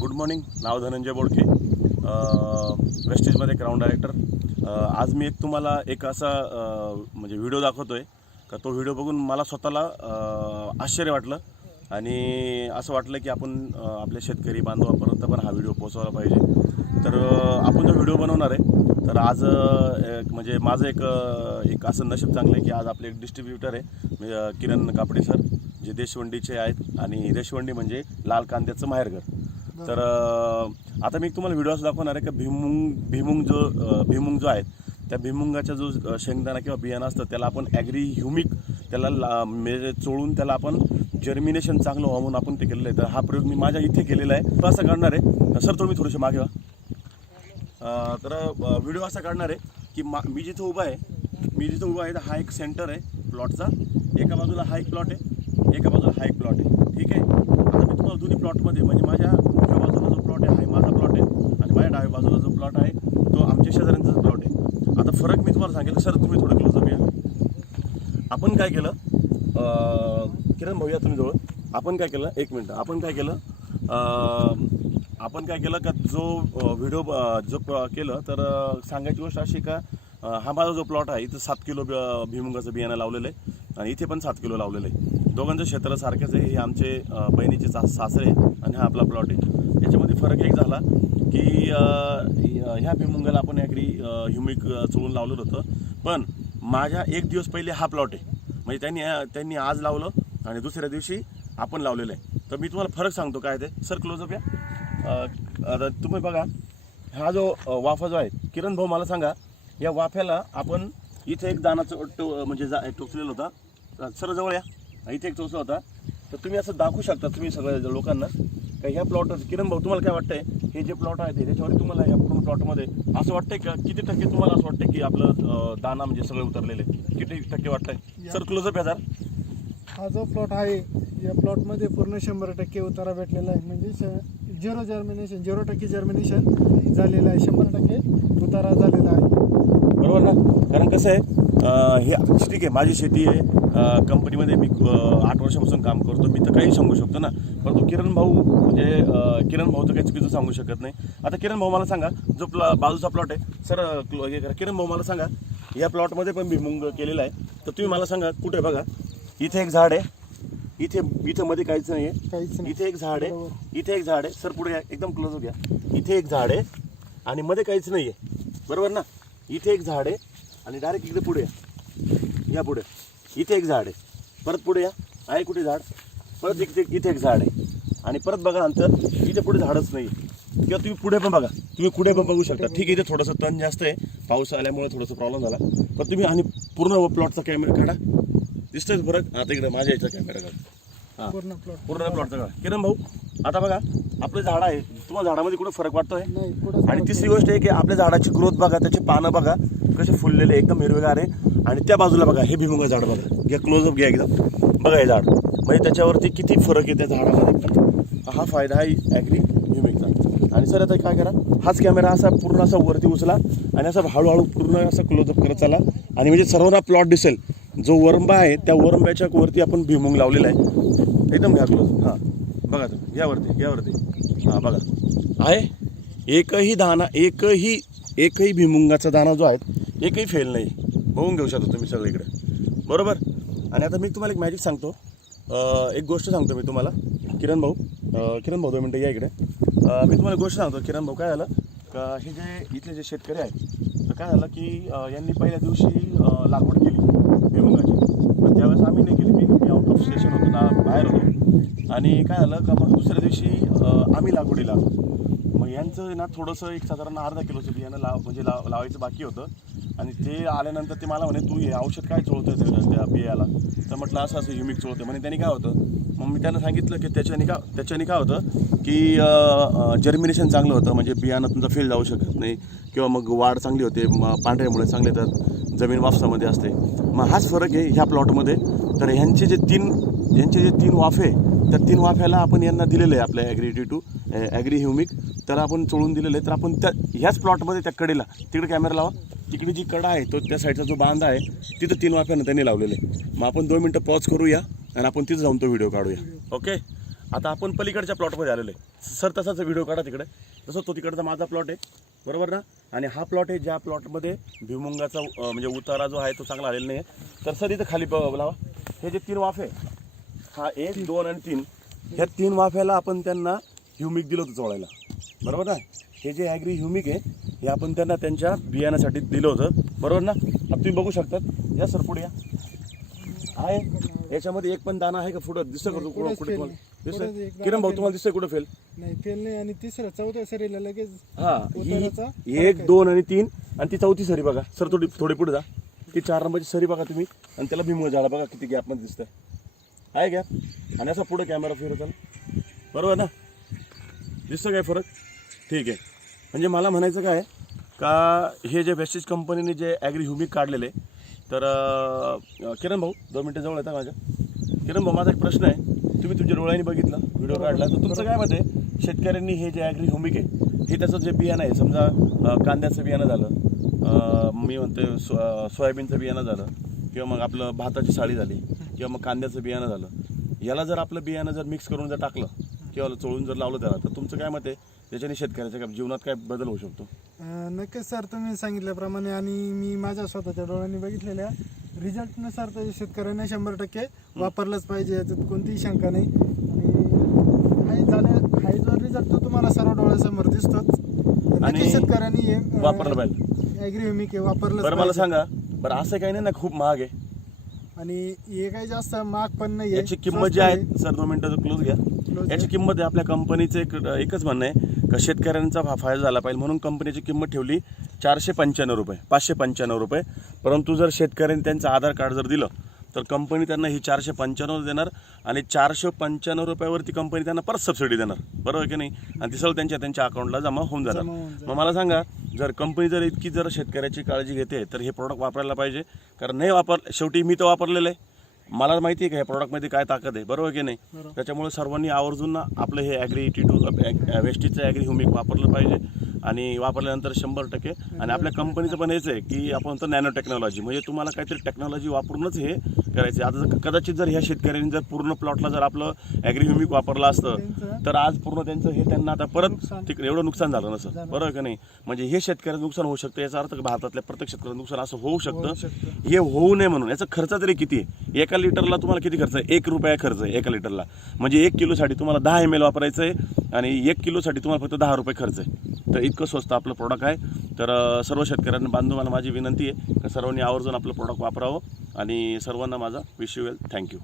Good morning नाव धनंजय बोडके. वेस्टेजमध्ये crown director आज मी एक तुम्हाला एक असा म्हणजे व्हिडिओ दाखवतो आहे का तो व्हिडिओ बघून मला स्वतःला आश्चर्य वाटलं. आणि असं वाटलं की आपण आपल्या शेतकरी बांधवापर्यंत पण हा व्हिडिओ पोचवला पाहिजे. तर आपण जो व्हिडिओ बनवणार आहे तर आज एक म्हणजे माझं एक एक असं नशीब चांगलं आहे की आज आपले एक डिस्ट्रीब्युटर आहे किरण कापडे सर जे देशवंडीचे आहेत. आणि देशवंडी म्हणजे लाल कांद्याचं माहेरघर. तर आता मी तुम्हाला व्हिडिओ दाखवणार आहे का भीमुंग भीमुंग जो भीमुंग जो आहे त्या भीमुंगाचा जो शेंगदाणा किंवा बियाणं असतं त्याला आपण ॲग्री ह्युमिक त्याला ला म्हणजे चोळून त्याला आपण जर्मिनेशन चांगलं व्हावून म्हणून आपण ते केलेलं आहे. तर हा प्रयोग मी माझ्या इथे केलेला आहे. तो असं काढणार आहे. सर तुम्ही थोडेसे मागे व्हा. तर व्हिडिओ असा काढणार आहे की मा मी जिथं उभा आहे मी जिथं उभा आहे तर हा एक सेंटर आहे प्लॉटचा एका बाजूला हा एक प्लॉट आहे एका बाजूला हा एक प्लॉट आहे ठीक आहे आता मी तुम्हाला दोन्ही प्लॉटमध्ये म्हणजे माझ्या उजव्या बाजूला जो प्लॉट आहे हा माझा प्लॉट आहे आणि माझ्या डाव्या बाजूला जो प्लॉट आहे तो आमच्या शेजाऱ्यांचाच प्लॉट आहे आता फरक सांगितलं सर तुम्ही थोडं क्लोजअप या आपण काय केलं किरण भाऊया तुम्ही जवळ. आपण काय केलं एक मिनटं. आपण काय केलं आपण काय केलं का जो व्हिडिओ जो प- केलं तर सांगायची गोष्ट अशी का हा माझा जो प्लॉट आहे इथं सात किलो ब- भुईमुगाचं बियाणं लावलेलं आहे. आणि इथे पण सात किलो लावलेलं आहे. दोघांचं क्षेत्र सारखेच आहे. हे आमचे बहिणीचे सासरे आणि हा आपला प्लॉट आहे. याच्यामध्ये फरक एक झाला की ह्या भुईमुगाला आपण ॲग्री ह्युमिक चोळून लावलं होतं. पण माझ्या एक दिवस पहिले हा प्लॉट आहे. म्हणजे त्यांनी त्यांनी आज लावलं आणि दुसऱ्या दिवशी आपण लावलेलं आहे. तर मी तुम्हाला फरक सांगतो काय ते. सर क्लोजअप या. तुम्ही बघा हा जो वाफा जो आहे किरण भाऊ मला सांगा या वाफ्याला आपण इथे एक दानाचं टो- म्हणजे जा टोचलेला होता. सर जवळ या. इथे एक टोचला होता. तर तुम्ही असं दाखवू शकता तुम्ही सगळ्या लोकांना. का ह्या प्लॉट किरण भाऊ तुम्हाला काय वाटतंय? हे जे प्लॉट आहेत त्याच्यावर तुम्हाला या पूर्ण प्लॉटमध्ये असं वाटतंय का? किती टक्के तुम्हाला असं वाटतं की आपलं दाना म्हणजे सगळे उतरलेले? किती टक्के वाटतंय? सर क्लोजअप या जर. हा जो प्लॉट आहे या प्लॉटमध्ये पूर्ण शंभर टक्के उतारा भेटलेला आहे. म्हणजे झिरो जर्मिनेशन झिरो टक्के जर्मिनेशन झालेलं आहे. शंभर टक्के उतारा झालेला आहे. बरोबर ना? कारण कसं आहे हे ठीक आहे माझी शेती आहे. कंपनीमध्ये मी आठ वर्षापासून काम करतो. मी तर काही सांगू शकतो ना. परंतु किरण भाऊ म्हणजे किरण भाऊ तर काही चुकीचं सांगू शकत नाही. आता किरण भाऊ मला सांगा जो प्लॉ बाजूचा प्लॉट आहे. सर क्लो- हे करा. किरण भाऊ मला सांगा या प्लॉटमध्ये पण भुईमुंग केलेला आहे. तर तुम्ही मला सांगा कुठे बघा? इथे एक झाड आहे. इथे इथे मध्ये काहीच नाही आहे काहीच नाही. इथे एक झाड आहे. इथे एक झाड आहे. सर पुढे या, एकदम क्लोज घ्या. इथे एक झाड आहे आणि मध्ये काहीच नाही आहे बरोबर ना? इथे एक झाड आहे आणि डायरेक्ट इकडे पुढे या पुढे. इथे एक झाड आहे. परत पुढे या. आहे कुठे झाड? परत इथे इथे एक झाड आहे. आणि परत बघा नंतर इथे पुढे झाडच नाही. किंवा तुम्ही पुढे पण बघा. तुम्ही पुढे पण बघू शकता. ठीक आहे इथे थोडंसं तण जास्त आहे. पाऊस आल्यामुळे थोडंसं प्रॉब्लेम झाला. पण तुम्ही आणि पूर्ण प्लॉटचा कॅमेरा काढा. दिसतोय फरक? आता इकडे माझ्या याचा कॅमेरा काढा पूर्ण प्लॉट पूर्ण प्लॉटचा काढा. किरण भाऊ आता बघा आपलं झाड आहे. तुम्हाला झाडामध्ये कुठं फरक वाटतोय? आणि तिसरी गोष्ट आहे की आपल्या झाडाची ग्रोथ बघा त्याची पानं बघा कसे फुललेले एकदम हिरवेगार आहे. आणि त्या बाजूला बघा हे भीमुगा झाड बघा. घ्या क्लोजअप घ्या एकदम बघा हे झाड. म्हणजे त्याच्यावरती किती फरक आहे त्या झाडामध्ये हा फायदा आहे ॲग्री भ्युमिकचा आणि सर आता काय करा? हाच कॅमेरा असा पूर्ण असा वरती उचला आणि असा हळूहळू पूर्ण असा क्लोजअप करत चाला. आणि म्हणजे सर्वांना प्लॉट दिसेल. जो वरंबा आहे त्या वरंब्याच्या वरती आपण भिमुंग लावलेला आहे. एकदम घ्या क्लोज हां. बघा तुम्ही. यावरती यावरती हां बघा. आहे? एकही दाना एकही एकही भिमुंगाचा दाना जो आहे एकही फेल नाही. बघून घेऊ शकता तुम्ही सगळीकडे बरोबर? आणि आता मी तुम्हाला एक मॅजिक सांगतो. एक गोष्ट सांगतो मी तुम्हाला. किरण भाऊ. किरण भाऊ दोन मिनटं या इकडे. मी तुम्हाला गोष्ट सांगतो. किरण भाऊ काय झालं? का हे जे इथले जे शेतकरी आहेत तर काय झालं की यांनी पहिल्या दिवशी लागवड केली भुईमुगाची पण त्यावेळेस आम्ही नाही केली. मी मी आउट ऑफ स्टेशन होतो ना बाहेर होतो. आणि काय झालं का मग दुसऱ्या दिवशी आम्ही लागवडीला मग यांचं ना थोडंसं एक साधारण अर्धा किलोचं बियाणं लाव म्हणजे लाव लावायचं बाकी होतं. आणि ते आल्यानंतर ते मला म्हणे तू हे औषध काय चोळतोय त्या बियाला? तर म्हटलं असं असं युमिक चोळतं म्हणे त्यांनी काय होतं? मग मी त्यांना सांगितलं की त्याच्याने का त्याच्याने काय होतं की जर्मिनेशन चांगलं होतं. म्हणजे बियाणं तुमचं फेल जाऊ शकत नाही. किंवा मग वाढ चांगली होते. पांढऱ्यामुळे चांगले येतात जमीन वापसामध्ये असते. मग हाच फरक आहे ह्या प्लॉटमध्ये तर ह्यांचे जे तीन यांचे जे तीन वाफे त्या तीन वाफ्याला आपण यांना दिलेलं आहे आपल्या ॲग्रिटी टू ॲग्री ह्युमिक त्याला आपण चोळून दिलेलं आहे. तर आपण त्या ह्याच प्लॉटमध्ये त्या कडेला तिकडे कॅमेरा लावा. तिकडे जी कडा आहे तो त्या साईडचा जो बांधा आहे तिथं तीन वाफ्यानं त्यांनी लावलेलं आहे. मग आपण दोन मिनटं पॉज करूया आणि आपण तिथं जाऊन तो व्हिडिओ काढूया. ओके आता आपण पलीकडच्या प्लॉटमध्ये आलेलो आहे. सर तसाच व्हिडिओ काढा तिकडे. तसं तो तिकडचा माझा प्लॉट आहे. बरोबर ना? आणि हा प्लॉट आहे ज्या प्लॉटमध्ये भिमुंगाचा म्हणजे उतारा जो आहे तो चांगला आलेला नाही आहे तर सर इथं खाली लावा. हे जे तीन वाफे हा एक दोन आणि तीन. ह्या तीन वाफ्याला आपण त्यांना ह्युमिक दिलं होतं चोळायला बरोबर ना? हे जे ॲग्री ह्युमिक आहे हे आपण त्यांना त्यांच्या बियाण्यासाठी दिलं होतं. बरोबर ना? आता तुम्ही बघू शकतात. या सर पुढे या. आहे. याच्यामध्ये एक पण दाना आहे का पुढं दिसतं का कुठं कुठे तुम्हाला? दाना किरण भाऊ. तुम्हाला दिसतंय कुठं फेल? नाही फेल नाही. आणि तिसरं चौथ्या सरीला लगेच हा ही एक. दोन आणि तीन. आणि ती चौथी सरी बघा. सर थोडी थोडी पुढे जा. ती चार नंबरची सरी बघा तुम्ही. आणि त्याला भीमुळ झाडा बघा किती गॅपमध्ये दिसतंय. आहे गॅप आणि असा पुढं कॅमेरा फिरवताल बरोबर ना? दिसतं काय फरक? ठीक आहे. म्हणजे मला म्हणायचं काय का हे जे वेस्टेज कंपनीने जे ॲग्री ह्युमिक काढलेले तर किरण भाऊ दोन मिनटं जवळ येतात माझ्या. किरण भाऊ माझा एक प्रश्न आहे. तुम्ही तुमच्या डोळ्यांनी बघितलं व्हिडिओ काढला. तर तुमचं काय मत आहे? शेतकऱ्यांनी हे जे ॲग्री ह्युमिक आहे हे त्याचं जे बियाणं आहे समजा कांद्याचं बियाणं झालं मी म्हणते सो सोयाबीनचं बियाणं झालं किंवा मग आपलं भाताची साळी झाली किंवा मग कांद्याचं बियाणं झालं याला जर आपलं बियाणं जर मिक्स करून जर टाकलं किंवा चोळून जर लावलं त्याला तर तुमचं काय मत आहे? त्याच्याने शेतकऱ्याच्या काय जीवनात काय बदल होऊ शकतो? नक्कीच सर तुम्ही सांगितल्याप्रमाणे आणि मी माझ्या स्वतःच्या डोळ्यांनी बघितलेल्या रिझल्टनुसार तर शेतकऱ्यांना शंभर टक्के वापरलंच पाहिजे याच्यात कोणतीही शंका नाही. आणि हाय झाले हाय जो रिझल्ट तो तुम्हाला सर्व डोळ्यासमोर दिसतोच. आणि शेतकऱ्यांनी वापरलं पाहिजे. ॲग्रीह्युमिक हे वापरलं बरं मला सांगा बरं असं काही नाही ना खूप महाग आहे. आणि हे काही जास्त महाग पण नाही याची किंमत जी आहे. सर दोन मिनिटं क्लोज घ्या. याची किंमत आहे आपल्या कंपनीचं एक एकच म्हणणं आहे का शेतकऱ्यांचा फायदा झाला पाहिजे. म्हणून कंपनीची किंमत ठेवली चारशे पंच्याण्णव रुपये पाचशे पंच्याण्णव रुपये. परंतु जर शेतकऱ्यांनी त्यांचं आधार कार्ड जर दिलं तर कंपनी त्यांना ही चारशे पंच्याण्णव देणार आणि चारशे पंच्याण्णव रुपयावरती कंपनी त्यांना परत सबसिडी देणार. बरोबर की नाही? आणि ती सगळं त्यांच्या त्यांच्या अकाउंटला जमा होऊन जाणार. मग मला सांगा जर कंपनी जर इतकी जर शेतकऱ्याची काळजी घेते तर हे प्रोडक्ट वापरायला पाहिजे. कारण नाही वापर शेवटी मी तर वापरलेलं आहे. मला माहिती आहे का या प्रॉडक्टमध्ये काय ताकद आहे? बरोबर की नाही. त्याच्यामुळे सर्वांनी आवर्जून आपलं हे ॲग्री टी टू वेस्टीचं ॲग्री ह्युमिक वापरलं पाहिजे. आणि वापरल्यानंतर शंभर टक्के. आणि आपल्या कंपनीचं पण हेच आहे की आपण म्हणतो नॅनो टेक्नॉलॉजी म्हणजे तुम्हाला काहीतरी टेक्नॉलॉजी वापरूनच हे करायचं. आता जर कदाचित जर ह्या शेतकऱ्यांनी जर पूर्ण प्लॉटला जर आपलं ॲग्री ह्युमिक वापरलं असतं तर आज पूर्ण त्यांचं हे त्यांना आता परत. तिकडे एवढं नुकसान झालं नसं झालं. बरोबर का नाही? म्हणजे हे शेतकऱ्याचं नुकसान होऊ शकतं याचा अर्थ भारतातल्या प्रत्येक शेतकऱ्याचं नुकसान असं होऊ शकतं. हे होऊ नये म्हणून. याचा खर्च तरी किती आहे? एका लिटरला तुम्हाला किती खर्च आहे? एक रुपया खर्च आहे एका लिटरला. म्हणजे एक किलोसाठी तुम्हाला दहा एम एल वापरायचं आहे आणि एक किलोसाठी तुम्हाला फक्त दहा रुपये खर्च आहे. तर इतकं स्वस्त आपलं प्रोडक्ट आहे. तर सर्व शेतकऱ्यांना बांधवांना माझी विनंती आहे की सर्वांनी आवर्जून आपलं प्रोडक्ट वापरावं. आणि सर्वांना माझा विश यू वेल थँक्यू